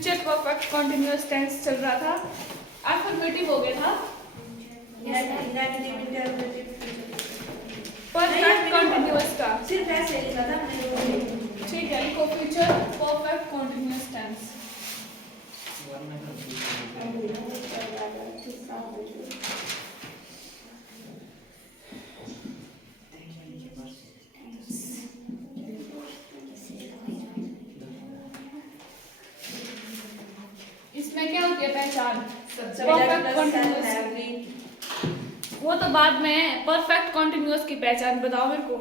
Future perfect continuous tense चल रहा था, अफर्मेटिव हो गया था, परफेक्ट कंटिन्यूअस का सिर्फ ऐसे लिखा था मैंने। ठीक है, लिखो फ्यूचर परफेक्ट कंटिन्यूअस टेंस। इसमें क्या होती है पहचान? Perfect continuous. वो तो बाद में, परफेक्ट कंटिन्यूअस की पहचान बताओ मेरे को।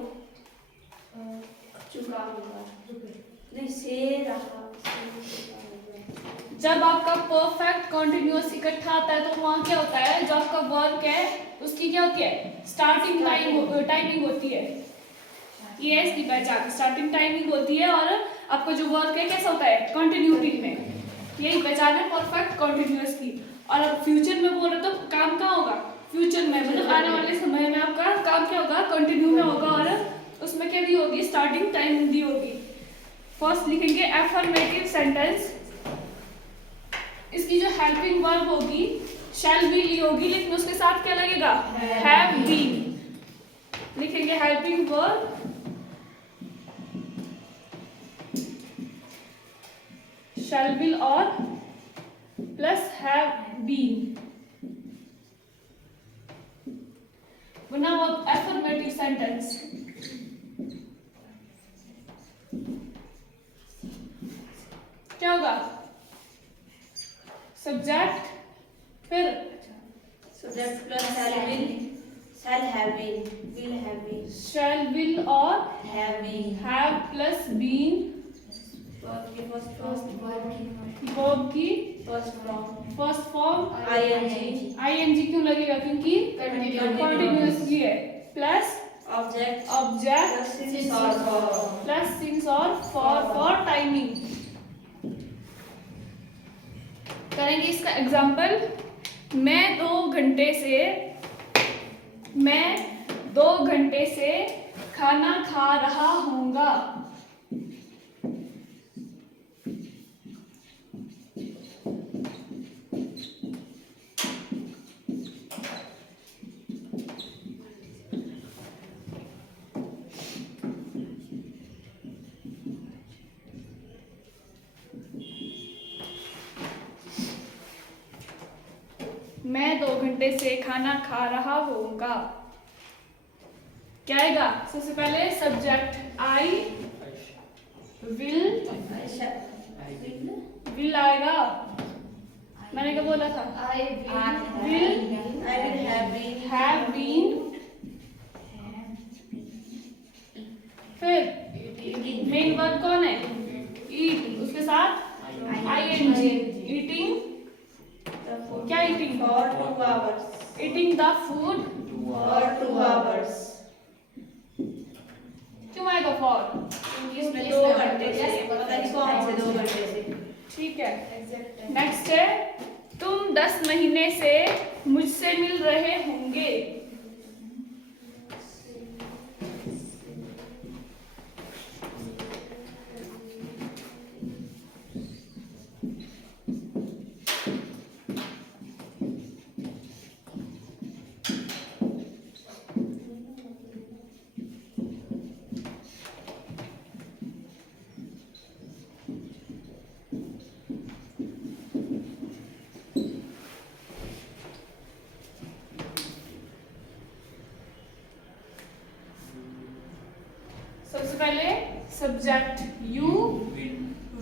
जब आपका परफेक्ट कंटिन्यूअस इकट्ठा आता है तो वहाँ क्या होता है, जो आपका वर्क है उसकी क्या होती है, स्टार्टिंग टाइमिंग होती है। ये इसकी पहचान, स्टार्टिंग टाइमिंग होती है, और आपका जो वर्क है कैसा होता है, कंटिन्यूटी में। यही पहचान है परफेक्ट कंटिन्यूअस की। और अब फ्यूचर में बोल रहे तो काम कहाँ होगा, फ्यूचर में, मतलब आने वाले समय में आपका काम क्या होगा, कंटिन्यू में होगा, और उसमें क्या दी होगी, स्टार्टिंग टाइमिंग दी होगी। फर्स्ट लिखेंगे एफर्मेटिव सेंटेंस। इसकी जो हेल्पिंग वर्ब होगी शैल बी ली होगी, लेकिन उसके साथ क्या लगेगा, हैव बीन। लिखेंगे हेल्पिंग वर्ब शैल विल और प्लस हैव बीन। बना अब एफर्मेटिव सेंटेंस। क्या होगा, सब्जेक्ट, फिर subject plus shall have been, will have been, shall will और have been, have plus been, verb की फर्स्ट फॉर्म ing क्यों लगेगा, क्योंकि कंटिन्यूअस की है, प्लस ऑब्जेक्ट प्लस सिंस और फॉर टाइमिंग। करेंगे इसका एग्जाम्पल। मैं 2 घंटे से खाना खा रहा हूँगा। मैं 2 घंटे से खाना खा रहा होऊंगा। क्या आएगा, सबसे पहले सब्जेक्ट आई विल आएगा। मैंने क्या बोला था, आई विल हैव बीन, फिर मेन वर्ब कौन है, ईट, उसके साथ ing, ईटिंग, क्या eating, for 2 hours, eating the food for 2 hours, क्यों आएगा फॉर, इसमें 2 घंटे से, पता नहीं कौन से 2 घंटे से। ठीक है। नेक्स्ट है, तुम 10 महीने से मुझसे मिल रहे होंगे। सबसे पहले सब्जेक्ट यू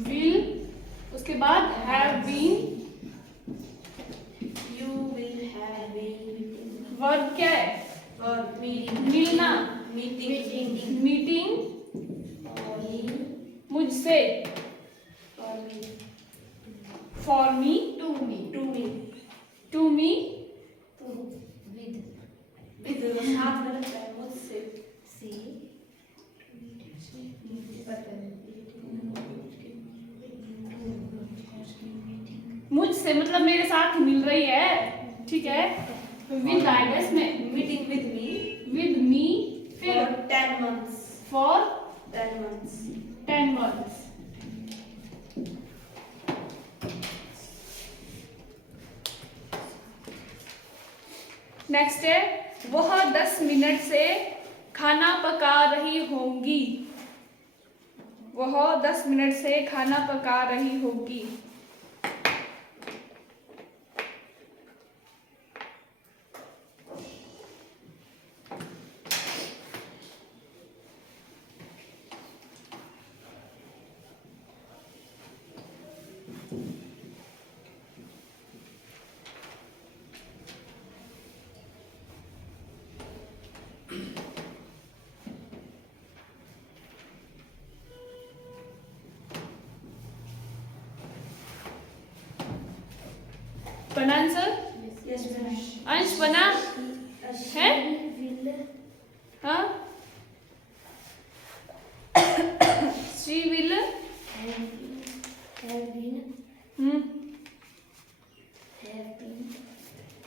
विल, उसके बाद have been, You will have been, verb क्या है, verb मिलना, meeting, मुझसे, for me, to me, to me, with साथ में लगता है मुझसे, मुझसे मतलब मेरे साथ मिल रही है, ठीक है। विद आएगा इसमें, meeting with me, with me, फिर for 10 months, for 10 months, 10 months। Next है वह 10 मिनट से खाना पका रही होंगी। वह 10 मिनट से खाना पका रही होगी। बना आंसर? Yes, ma'am. अंश बना है? हाँ she will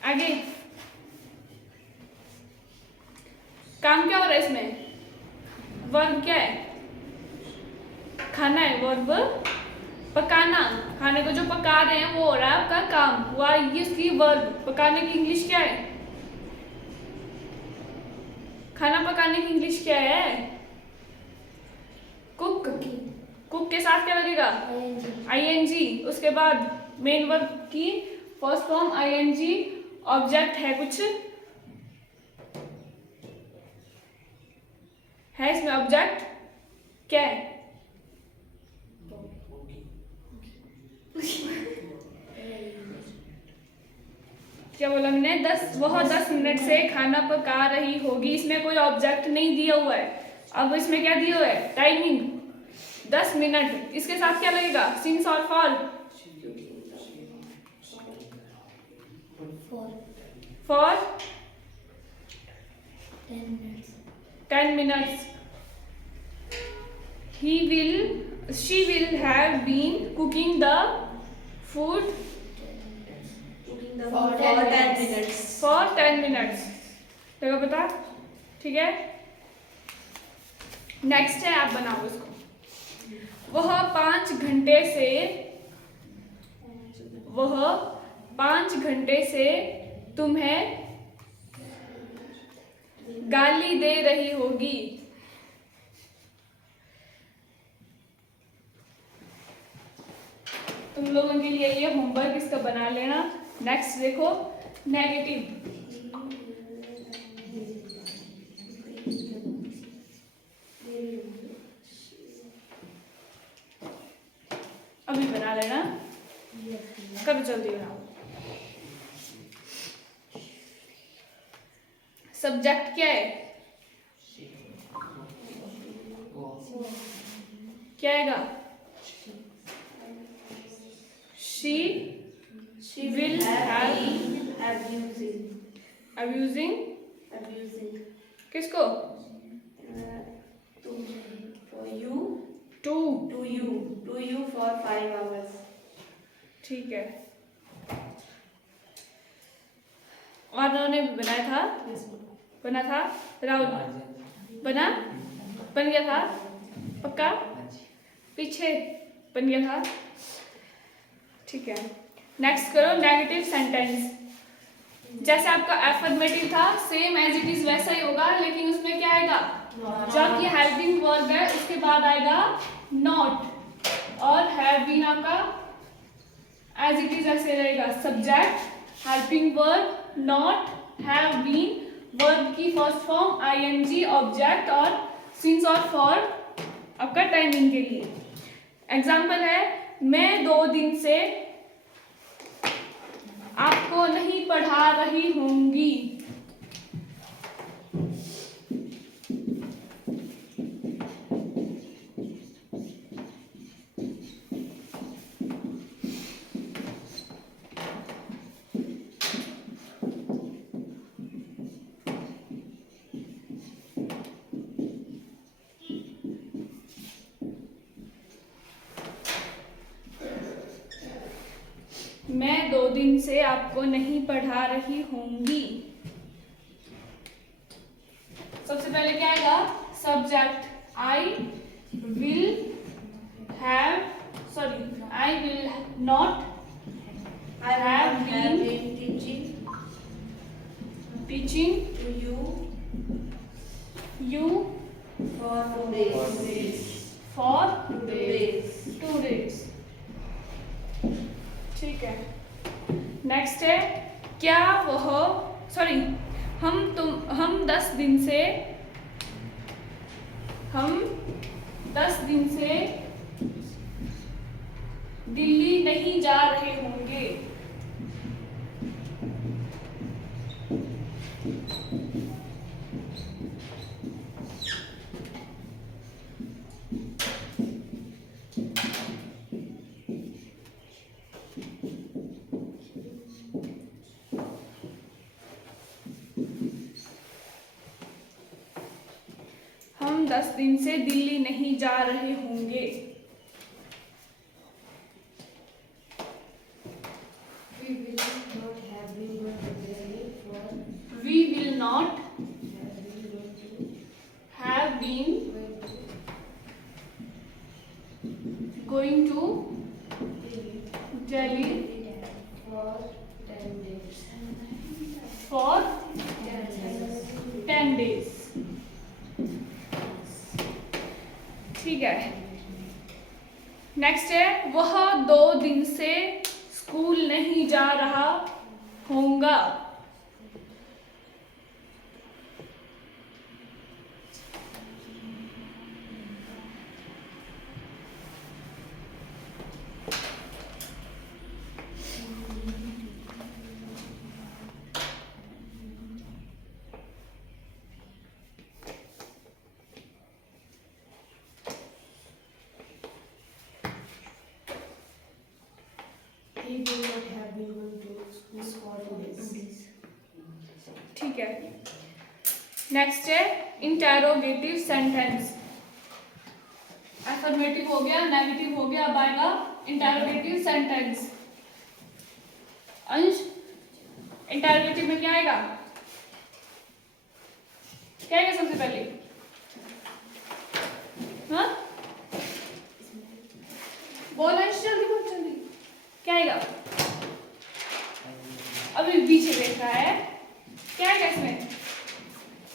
आगे काम क्या हो रहा है इसमें? वर्ब क्या है? खाना है। वर्ब पकाना। खाने को जो पका रहे हैं वो हो रहा है आपका काम। हुआ ये उसकी वर्ब। पकाने की इंग्लिश क्या है? खाना पकाने की इंग्लिश क्या है? कुक। कुक के साथ क्या लगेगा? आईएनजी। उसके बाद मेन वर्ब की फर्स्ट फॉर्म आईएनजी। ऑब्जेक्ट है कुछ है इसमें? ऑब्जेक्ट क्या है? क्या बोला मैंने? वह 10 मिनट से खाना पका रही होगी। इसमें कोई ऑब्जेक्ट नहीं दिया हुआ है। अब इसमें क्या दिया हुआ है? Timing 10 minute. इसके साथ क्या लगेगा? सिंस और for? For 10 minutes. She will have been cooking the food For 10 minutes. for 10 minutes. देखो बता, ठीक है। नेक्स्ट है, आप बनाओ इसको। वह 5 घंटे से तुम्हें गाली दे रही होगी। तुम लोगों के लिए ये होमवर्क इसका बना लेना। नेक्स्ट देखो, नेगेटिव। अभी बना लेना, कभी जल्दी बनाओ। सब्जेक्ट क्या है? क्या आएगा? She will have abusing किसको? To you for 5 hours. ठीक है। और उन्होंने भी बनाया था, बना था राहुल, बन गया था पक्का? पीछे बन गया था, ठीक है। नेक्स्ट करो नेगेटिव सेंटेंस। जैसे आपका एफर्मेटिव था, सेम एज इट इज वैसा ही होगा, लेकिन उसमें क्या आएगा? जब ये हैव बीन वर्ब है उसके बाद आएगा नॉट, और हैव बीन आपका एज इट इज ऐसे रहेगा। Subject, helping verb, not, have been, verb की फर्स्ट फॉर्म आईएनजी, ऑब्जेक्ट, और सिंस और फॉर आपका टाइमिंग के लिए। एग्जाम्पल है, मैं 2 दिन से आपको नहीं पढ़ा रही होंगी। मैं 2 दिन से आपको नहीं पढ़ा रही होंगी। सबसे पहले क्या आएगा? Subject, I will not have been teaching for 2 days. 2 days. ठीक है. नेक्स्ट है क्या वह हम 10 दिन से दिल्ली नहीं जा रहे होंगे. हम 10 दिन से दिल्ली नहीं जा रहे होंगे. We will not have been going to Delhi for 10 days. ठीक है. नेक्स्ट है वह 2 दिन से स्कूल नहीं जा रहा होगा. He will not have been going to school for 2 days. ठीक है. नेक्स्ट है इंटेरोगेटिव सेंटेंस. अफर्मेटिव हो गया, नेगेटिव हो गया, अब आएगा इंटेरोगेटिव सेंटेंस. अंश, इंटेरोगेटिव में क्या आएगा? क्या आएगा सबसे पहले? हाँ, बोल अंश, जल्दी बोल, जल्दी. क्या आएगा? अभी पीछे देख रहा है. क्या आएगा इसमें?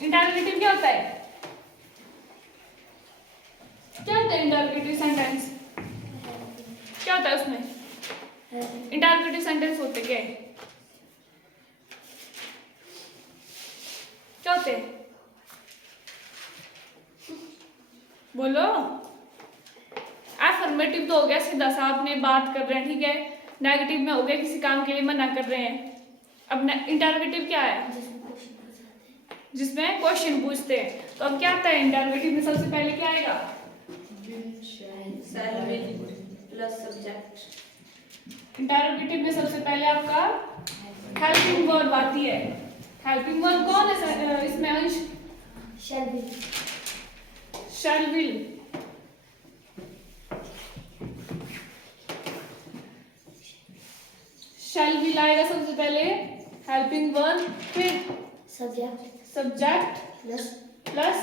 इंटेरोगेटिव क्या होता है? क्या होता है इंटेरोगेटिव सेंटेंस? क्या होता है उसमें? इंटेरोगेटिव सेंटेंस होते क्या है? क्या होते हैं? बोलो. अफर्मेटिव तो हो गया, सीधा सा आपने बात कर रहे हैं, ठीक है. नेगेटिव में हो गया किसी काम के लिए मना कर रहे हैं. अब इंटेरोगेटिव क्या है? जिसमें क्वेश्चन पूछते हैं. तो अब क्या आता है इंटेरोगेटिव में? सबसे पहले क्या आएगा? Shall will plus subject. Interrogative में सबसे पहले आपका हेल्पिंग वर्ब आती है. हेल्पिंग वर्ब कौन है इसमें अंश? Shall will. Shall will. Shall will आएगा सबसे पहले हेल्पिंग वर्ब, फिर subject plus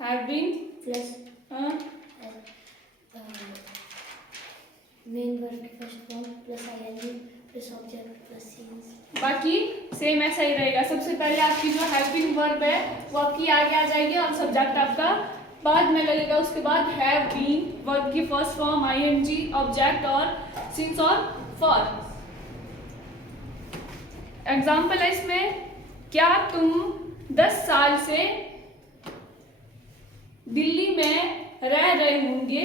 have been plus main verb की first form plus ing plus object plus scenes. बाकी सेम ऐसा ही रहेगा. सबसे पहले आपकी जो हेल्पिंग वर्ब है वो आपकी आगे आ जाएगी और सब्जेक्ट आपका बाद में लगेगा. उसके बाद हैव बीन, वर्ब की फर्स्ट फॉर्म आईएनजी, ऑब्जेक्ट और सिंस और फॉर. एग्जाम्पल है इसमें, क्या तुम 10 साल से दिल्ली में रह रहे होंगे?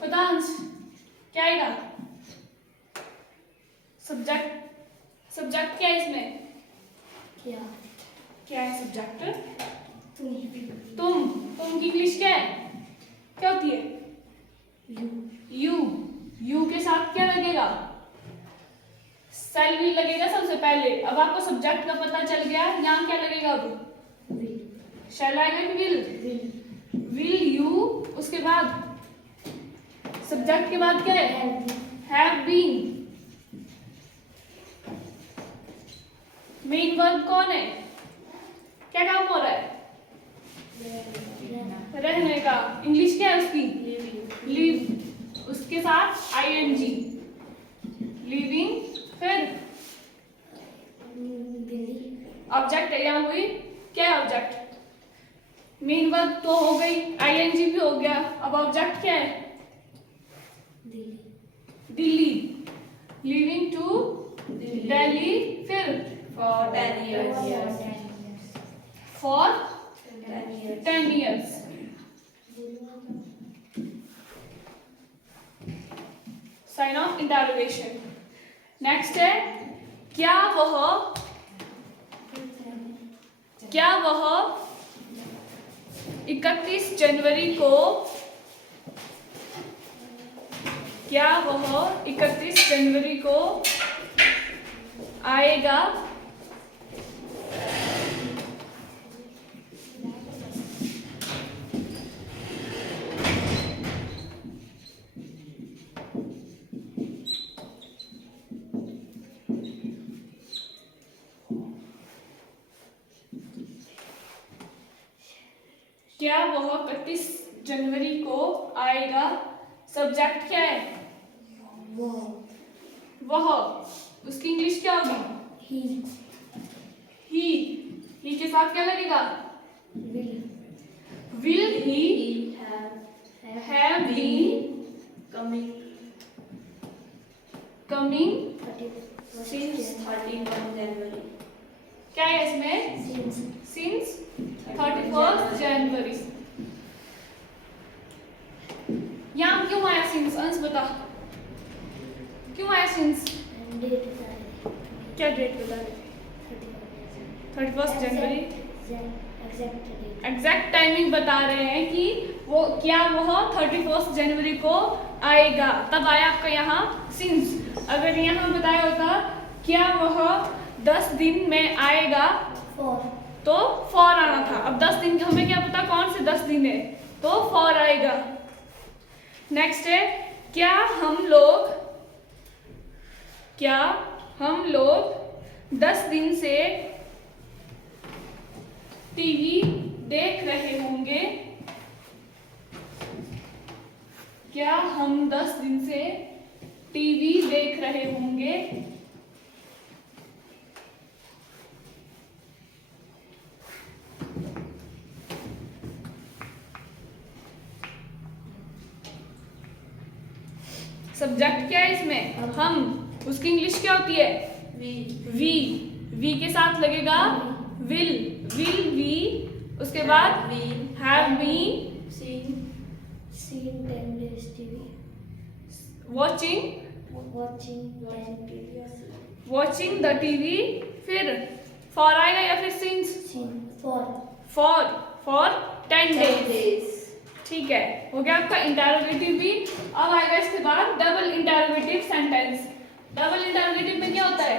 पदांश क्या आएगा? सब्जेक्ट क्या है इसमें? क्या है सब्जेक्ट? तुम की इंग्लिश क्या है? क्या होती है? यू के साथ क्या लगेगा? सेल भी लगेगा सबसे पहले. अब आपको सब्जेक्ट का पता चल गया, यहाँ क्या लगेगा? अब शैल आएगा कि विल? विल यू, उसके बाद सब्जेक्ट के बाद क्या है? Have been. मेन वर्ब कौन है? क्या काम हो रहा है? रहने का। इंग्लिश क्या है उसकी? लिव। उसके साथ ing, लिविंग। फिर ऑब्जेक्ट है यहाँ कोई? क्या है ऑब्जेक्ट? मेन वर्ब तो हो गई, ing भी हो गया, अब ऑब्जेक्ट क्या है? दिल्ली। Living to Delhi. फिर For 10 years. For 10 years. 10 years। Sign of interrogation. Next है क्या वह 31 जनवरी को, क्या वह 31 जनवरी को आएगा? क्या वह 31 जनवरी को आएगा? सब्जेक्ट क्या है? वह। उसकी इंग्लिश क्या होगी? ही के साथ क्या लगेगा? Will he have been Coming since 31 January. क्या है इसमें? सिंस 31 जनवरी। यहाँ क्यों आया सिंस? अंश बता, क्यों आया सिंस? क्या डेट बता रहे? 31 जनवरी। एग्जैक्ट टाइमिंग बता रहे हैं कि वो क्या वह 31 जनवरी को आएगा, तब आया आपका यहाँ सिंस। अगर यहाँ बताया होता क्या वह 10 दिन में आएगा तो फॉर आना था। अब 10 दिन हमें क्या पता कौन से 10 दिन है, तो फॉर आएगा। नेक्स्ट है क्या हम लोग 10 दिन से टीवी देख रहे होंगे? क्या हम 10 दिन से टीवी देख रहे होंगे? सब्जेक्ट क्या है इसमें? हम। उसकी इंग्लिश क्या होती है? वी के साथ लगेगा विल वी। उसके बाद have been Seen 10 days TV. Watching the TV. फिर फॉर आएगा या फिर सिंस? For 10 days. ठीक है, हो गया आपका इंटरोगेटिव भी। अब आएगा इसके बाद double interrogative sentence. Double interrogative में क्या होता है?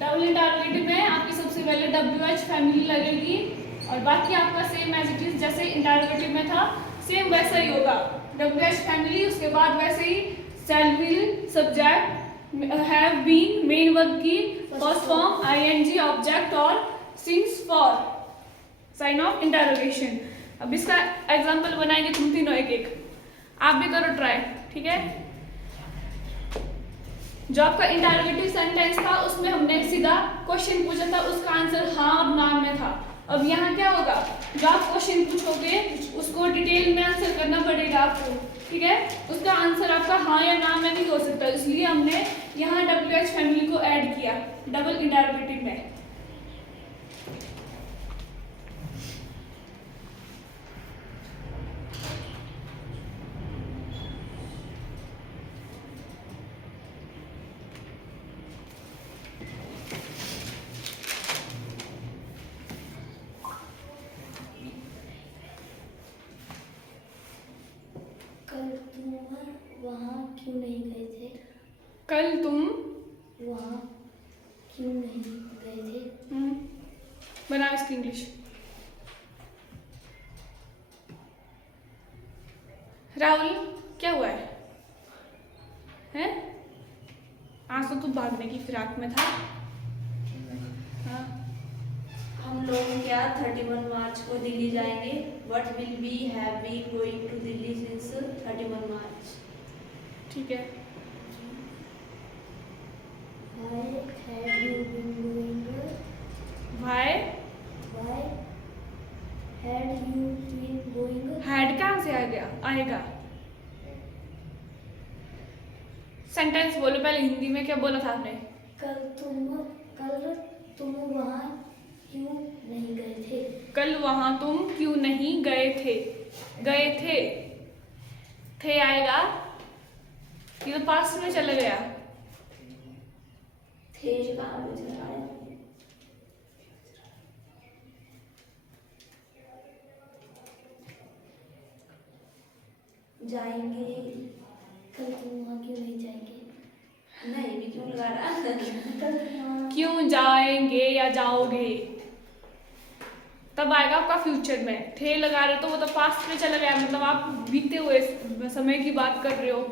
डबल इंटरोगेटिव में आपकी सबसे पहले WH फैमिली लगेगी और बाकी आपका सेम एज इट इज जैसे इंटरोगेटिव में था सेम वैसा ही होगा। WH फैमिली, उसके बाद वैसे ही shall will subject, have been main verb की फर्स्ट फॉर्म, ing ऑब्जेक्ट और since for sign of interrogation. अब इसका एग्जांपल बनाएंगे तुम तीनों एक। आप भी करो ट्राई, ठीक है? जो आपका इंटरोगेटिव सेंटेंस था उसमें हमने सीधा क्वेश्चन पूछा था, उसका आंसर हाँ और ना में था। अब यहाँ क्या होगा? जो आप क्वेश्चन पूछोगे उसको डिटेल में आंसर करना पड़ेगा आपको, ठीक है? उसका आंसर आपका हाँ या ना में नहीं हो सकता, इसलिए हमने यहाँ WH फैमिली को ऐड किया डबल इंटरोगेटिव में। वहाँ क्यों नहीं गए थे? कल तुम वहाँ क्यों नहीं गए थे? बनाओ इसकी इंग्लिश। राहुल क्या हुआ है? हैं? आज तो तू भागने की फिराक में था। हाँ। हम लोग क्या 31 मार्च को दिल्ली जाएंगे? What will we have been going to Delhi since 31 मार्च? ठीक है। Why have you been going? Why Why had you been going? had कहाँ से आ गया आएगा? सेंटेंस बोलो पहले हिंदी में, क्या बोला था आपने? कल तुम वहाँ क्यों नहीं गए थे? कल वहां तुम क्यों नहीं गए थे? गए थे आएगा, ये तो पास्ट में चला गया। थे कहाँ पे चला आया? जाएंगे। कल तुम वहाँ क्यों नहीं जाएंगे? नहीं भी क्यों लगा रहा? कल तुम वहाँ क्यों जाएंगे या जाओगे, तब आएगा आपका फ्यूचर में। थे लगा रहे तो वो तो पास्ट में चला गया, मतलब आप बीते हुए समय की बात कर रहे हो।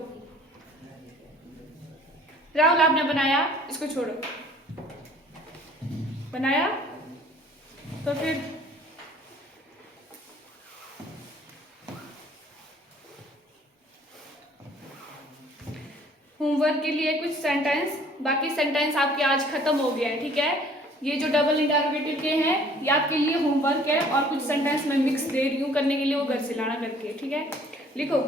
राहुल आपने बनाया, इसको छोड़ो। बनाया तो फिर होमवर्क के लिए कुछ सेंटेंस, बाकी सेंटेंस आपके आज खत्म हो गया है, ठीक है। ये जो डबल इंटरोगेटिव के हैं ये आपके लिए होमवर्क है, और कुछ सेंटेंस मैं मिक्स दे रही हूँ करने के लिए, वो घर से लाना करके, ठीक है। लिखो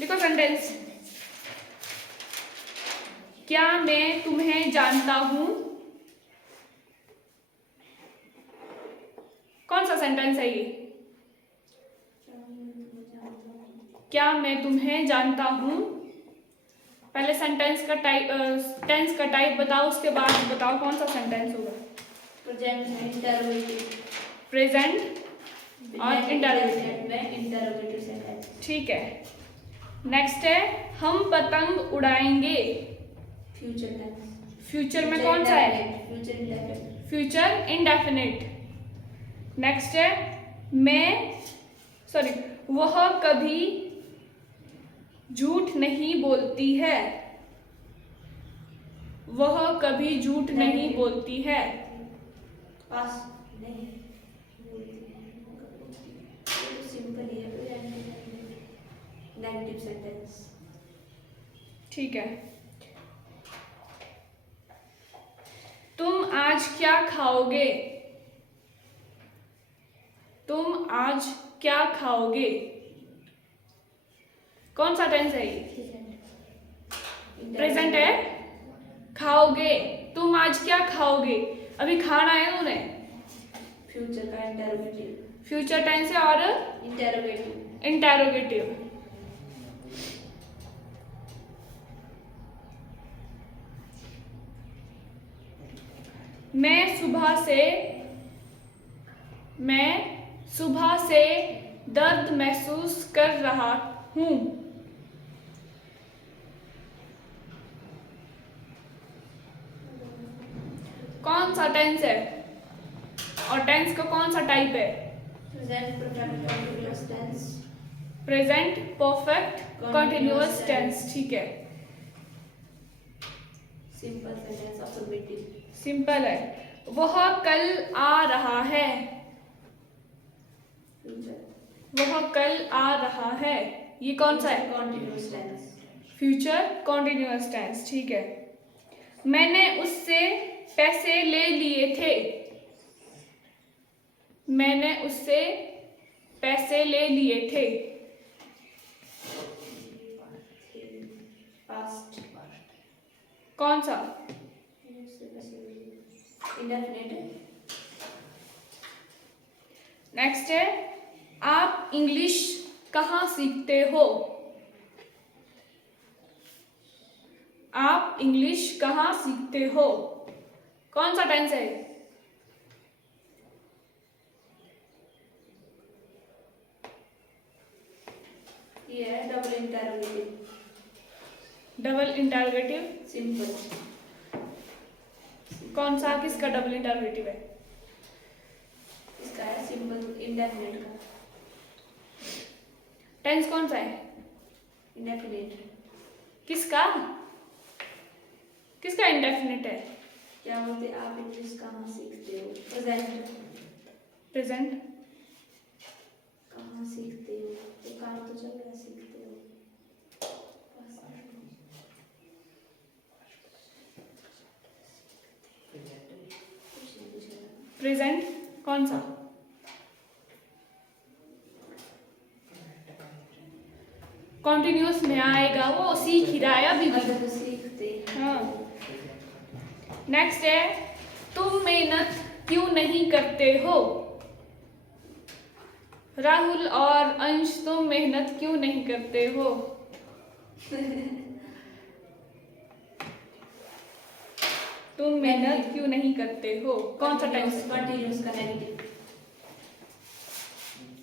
लिखो सेंटेंस। क्या मैं तुम्हें जानता हूँ? कौन सा सेंटेंस है ये? क्या मैं तुम्हें जानता हूँ। पहले सेंटेंस का टाइप, टेंस का टाइप बताओ, उसके बाद बताओ कौन सा सेंटेंस होगा। प्रेजेंट में इंटरोगेटिव, प्रेजेंट और इंटरोगेटिव में इंटरोगेटिव सेंटेंस। ठीक है। नेक्स्ट है हम पतंग उड़ाएंगे। Future tense. फ्यूचर में कौन सा है? Future indefinite. Future indefinite. Next है वह कभी झूठ नहीं बोलती है। वह कभी झूठ नहीं बोलती है। पास नहीं सिंपल ही है, नेगेटिव सेंटेंस। ठीक है। तुम आज क्या खाओगे? तुम आज क्या खाओगे? कौन सा टेंस है ये? प्रेजेंट है। खाओगे, तुम आज क्या खाओगे, अभी खाना है उन्हें। फ्यूचर का इंटरोगेटिव। फ्यूचर टेंस है और इंटरोगेटिव। इंटरोगेटिव। मैं सुबह से दर्द महसूस कर रहा हूँ। कौन सा टेंस है और टेंस का कौन सा टाइप है? Present perfect continuous tense. Present perfect continuous tense. ठीक है। Simple sentence affirmative. सिंपल है। वह कल आ रहा है। वह कल आ रहा है, ये कौन सा है? Continuous tense. Future continuous tense. ठीक है। मैंने उससे पैसे ले लिए थे। मैंने उससे पैसे ले लिए थे। पास्ट। कौन सा? इंडेफिनिट। नेक्स्ट है आप इंग्लिश कहाँ सीखते हो? आप इंग्लिश कहाँ सीखते हो? कौन सा टेंस है? ये है double interrogative. Double interrogative. Simple. कौन सा, किसका डबल इंटरोगेटिव है? पार्टिसिपल इंडेफिनिट का। टेंस कौन सा है? इंडेफिनिट किसका? किसका इंडेफिनिट है? क्या बोलते आप इंग्लिश कहाँ सीखते हो? प्रेजेंट। प्रेजेंट कहाँ सीखते हो? तो काम तो चल रहा है, सीखते हो। प्रेजेंट कौन सा? कॉन्टिन्यूस में आएगा, वो सीख ही रहा है अभी भी। मतलब सीखते। हाँ। नेक्स्ट है, तुम मेहनत क्यों नहीं करते हो? राहुल और अंश, तुम मेहनत क्यों नहीं करते हो? तुम मेहनत क्यों नहीं करते हो? कौन सा टेंस? कंटिन्यूस का नेगेटिव।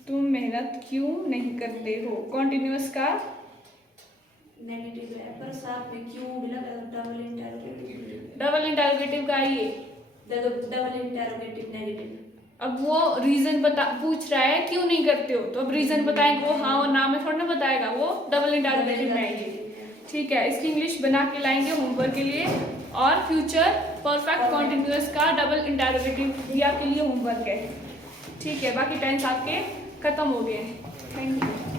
तुम मेहनत क्यों नहीं करते हो? कॉन्टिन्यूस का नेगेटिव है पर साथ में क्यों भी लगा, डबल इंटरोगेटिव। डबल इंटरोगेटिव का ये डबल इंटरोगेटिव नेगेटिव। अब वो रीजन बता पूछ रहा है क्यों नहीं करते हो, तो अब रीजन बताएंगे वो हाँ और ना में थोड़ा ना बताएगा, वो डबल इंटरोगेटिव में आएगी। ठीक है, इसकी इंग्लिश बना के लाएंगे होमवर्क के लिए। और फ्यूचर परफेक्ट कॉन्टिन्यूअस का डबल इंटरोगेटिव भी आपके लिए होमवर्क है। ठीक है, बाकी टेंस आपके खत्म हो गए हैं। Thank you.